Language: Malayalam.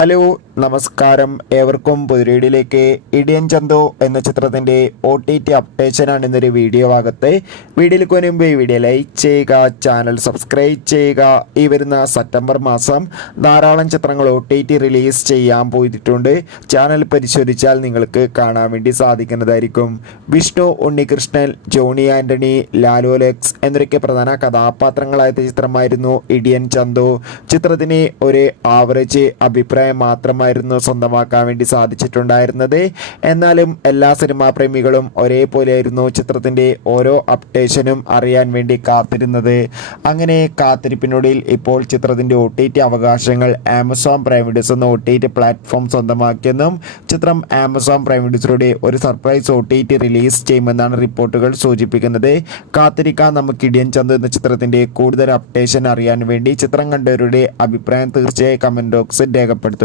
ഹലോ നമസ്കാരം, ഏവർക്കും പുതിരീഡിലേക്ക്. ഇടിയൻ ചന്തു എന്ന ചിത്രത്തിൻ്റെ OTT അപ്ഡേഷനാണ് ഇന്നൊരു വീഡിയോ ഭാഗത്ത്. വീഡിയോയിലേക്ക് വരുമ്പോൾ ഈ വീഡിയോ ലൈക്ക് ചെയ്യുക, ചാനൽ സബ്സ്ക്രൈബ് ചെയ്യുക. ഈ വരുന്ന സെപ്റ്റംബർ മാസം ധാരാളം ചിത്രങ്ങൾ OTT റിലീസ് ചെയ്യാൻ പോയിട്ടുണ്ട്. ചാനൽ പരിശോധിച്ചാൽ നിങ്ങൾക്ക് കാണാൻ വേണ്ടി സാധിക്കുന്നതായിരിക്കും. വിഷ്ണു ഉണ്ണികൃഷ്ണൻ, ജോണി ആൻ്റണി, ലാലു ലക്സ് എന്നൊക്കെ പ്രധാന കഥാപാത്രങ്ങളായ ചിത്രമായിരുന്നു ഇടിയൻ ചന്തു. ചിത്രത്തിന് ഒരു ആവറേജ് അഭിപ്രായം മാത്രമായിരുന്നു സ്വന്തമാക്കാൻ വേണ്ടി സാധിച്ചിട്ടുണ്ടായിരുന്നത്. എന്നാലും എല്ലാ സിനിമാ പ്രേമികളും ഒരേപോലെയായിരുന്നു ചിത്രത്തിൻ്റെ ഓരോ അപ്ഡേഷനും അറിയാൻ വേണ്ടി കാത്തിരുന്നത്. അങ്ങനെ കാത്തിരിപ്പിനൊടുവിൽ ഇപ്പോൾ ചിത്രത്തിൻ്റെ OTT അവകാശങ്ങൾ ആമസോൺ പ്രൈം വീഡിയോസ് എന്ന OTT പ്ലാറ്റ്ഫോം സ്വന്തമാക്കിയെന്നും ചിത്രം ആമസോൺ പ്രൈം വീഡിയോസിലൂടെ ഒരു സർപ്രൈസ് OTT റിലീസ് ചെയ്യുമെന്നാണ് റിപ്പോർട്ടുകൾ സൂചിപ്പിക്കുന്നത്. കാത്തിരിക്കാൻ നമുക്ക് ഇടിയൻ ചന്തു എന്ന ചിത്രത്തിൻ്റെ കൂടുതൽ അപ്ഡേഷൻ അറിയാൻ വേണ്ടി ചിത്രം കണ്ടവരുടെ അഭിപ്രായം തീർച്ചയായും കമൻറ്റ് ബോക്സിൽ രേഖപ്പെടുത്തുക.